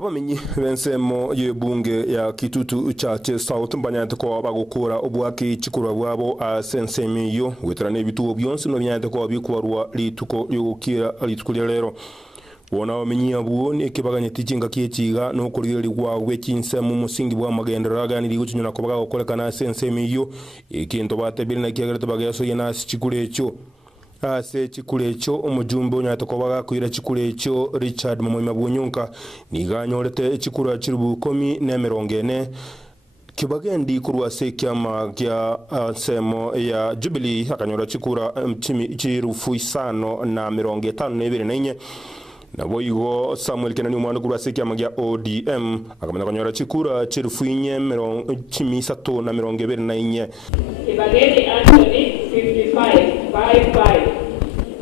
Abamenyi bensemo y'ebunge ya Kitutu Chache South mbanyante ko bagukura obwaki chikura bwabo asensemiyo weterana ebituo byonse no byanyante ko bikubarwa lituko yokira litukulya lero wona abamenyi abuoni ekibaganye tichinga kiechiga no kurire ligwawe kinsemu musingi bwa magendera ganiri gucinyana ko bagakolekana asensemiyo ekinto batebiri na kiyagerete bagaso yena chikulecho ase chikulecho omujumbe onyatokobaga kuira chikulecho Richard Momoima Bwonyonka niganyorete chikura chirubu 10 kibagendi kurwase kyama kya semo ya Jubilee akanyora chikura chirufu 554 nabo igo Samuel Kenani umwana kurwase kyama kya ODM akamenya kanyora chikura chirufu 324 Kibagendi Anthony 55.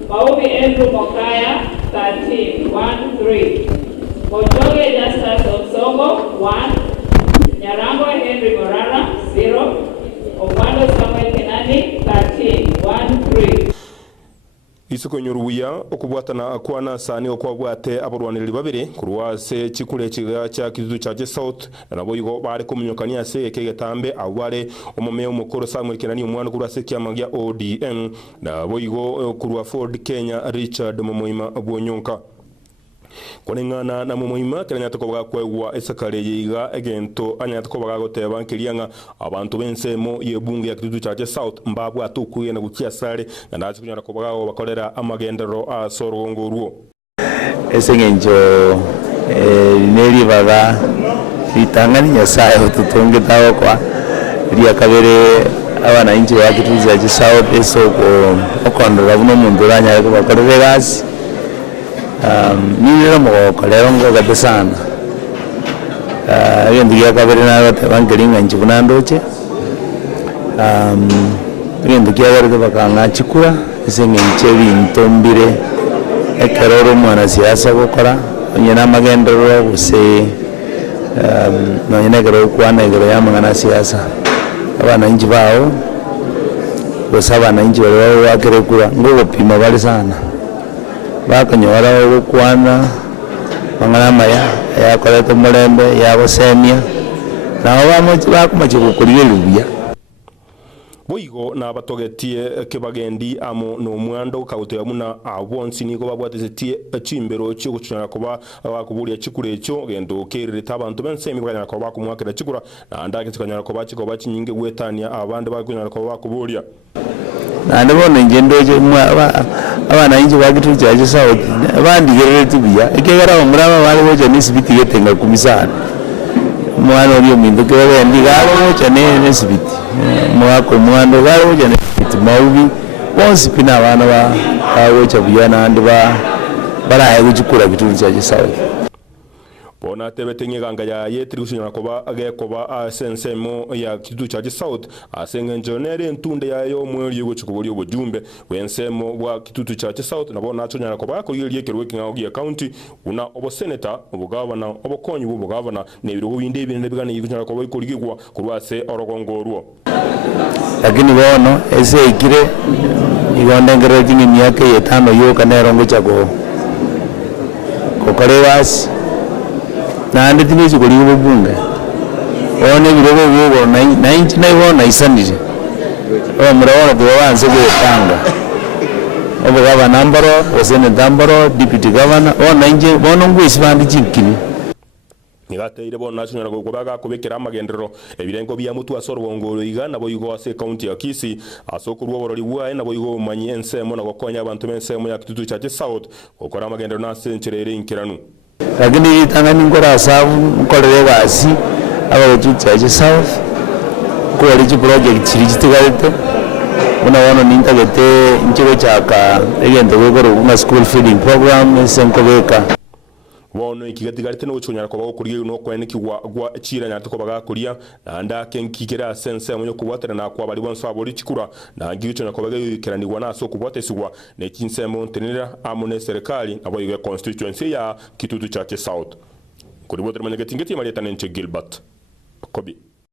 Maobi Andrew Mokaya 13. Mojoge Justus Osongo 1. Nyarango Henry Morara 0. Obando Samuel Kenani 13. Isuko nyoruya okubwatana akwana sani okwabwate abarwaniriri babiri kurwase chikure kiga cha Kitutu Chache South nabo yigo bare komunyokania se ekegetambe aware omome omukoro Samuel Kenani umwana kurwase kyamagya ODM nabo yigo kurwa Ford Kenya Richard Momoima Bwonyonka konengana na Momoima keranyata ko bagakwegwa esakare yiga egento anyata ko bagagoteba nkirianga abantu bensemo yebunge ya Kitutu Chache South mbabwa atukuye na gukiasare nanazi kunyara ko bagago bakorera amagendero asorongorwo esengenjo neri baga itangani nyasaye tutonge tawo kwa ria kabere abana inje ya Kitutu Chache South esoko okondora buno mundu ranya ko bakorera gasi nilero mo kolero ngo gatesana yendiya kabere na bangelinga njibuna ndoche yendiya kabere bakanga chikura esengenche bintombire ekeroro mwana siasa gukora nyina magendero guse nyina gero kwana gero yamana siasa abana inji bawo gusaba inji bawo wakere kura ngo pima bali sana bakanyora okwana mangana maya ya koleta mulembe ya bosemia naho bakumachikukurire lubya boigo na batogetie kibagendi amo no mwando kautoya muna abonsi niko babwatezetie chimbero cyo gucana kuba bakuburiya chikurecho gendo kerereta abantu bensemi bwanya ko bakumwakira chikura na ndake tikanyara ko bachiko bachinyinge gwetania abandi bakunyara ko bakuburiya nande bone ngendoje abana inje bagitutu Chache South abandi gerereti biya ekegara omurama bali boje nisibiti yetenga kumisana mwana oli omindu kebe ndigalo cyane nesibiti mwako mwando galo boje nesibiti maubi bonsi pina abana bawocha biya nande baraye gukura Kitutu Chache South bona tebetenge ganga ya yetri gusinyana koba agekoba asensemo ya Kitutu Chache South asengenjonere ntunde yayo mweri y'ugucukuburi ubujumbe wensemo bwa Kitutu Chache South nabona aconyana koba ko yiriye kerweki ngaho county una obo senator obugabana obokonyi bugabana nebiro bindi ibindi bigana y'ugucanyana koba ikurigirwa kurwase orogongorwo lakini bono ese ikire igondengere kingi myaka yetano yo kanerongo chako kokorewasi nande tinezi kuri ubunge one birobo bibo na inchi nayo isanije muraona bwanze kwetanga obugaba nambaro osene dambaro deputy governor ona inje bono ngwisi bandi chinkini nigateire bona national go baga kubekera amagendero ebirengo bya mutu asorobongoro igana boyigo ase county ya Kisii asokurwa borori bwaye nabo yigo manyi ensemo na gokonya abantu bensemo ya Kitutu Chache South gukora amagendero na sencherere inkiranu lakini tangani ngora sabu ukorere basi aba Kitutu Chache South ko ari project chirigitegate unaona nintagete inchego chaka egento gukora uma school feeding program senkobeka wono ikigatigarite no guconyana ko bakuriye no kweniki gwa chira nyate ko bagakuria nanda kenkigera sense amunyo kubwatera na kwa bali bonso abori chikura na ngicho ko bagayikiranirwa naso kubwatesigwa ne kinsemo ntenera amune serikali abo yiga constituency ya Kitutu Chache South kuri botre manyagetingeti Marieta Nenche Gilbert Kobi.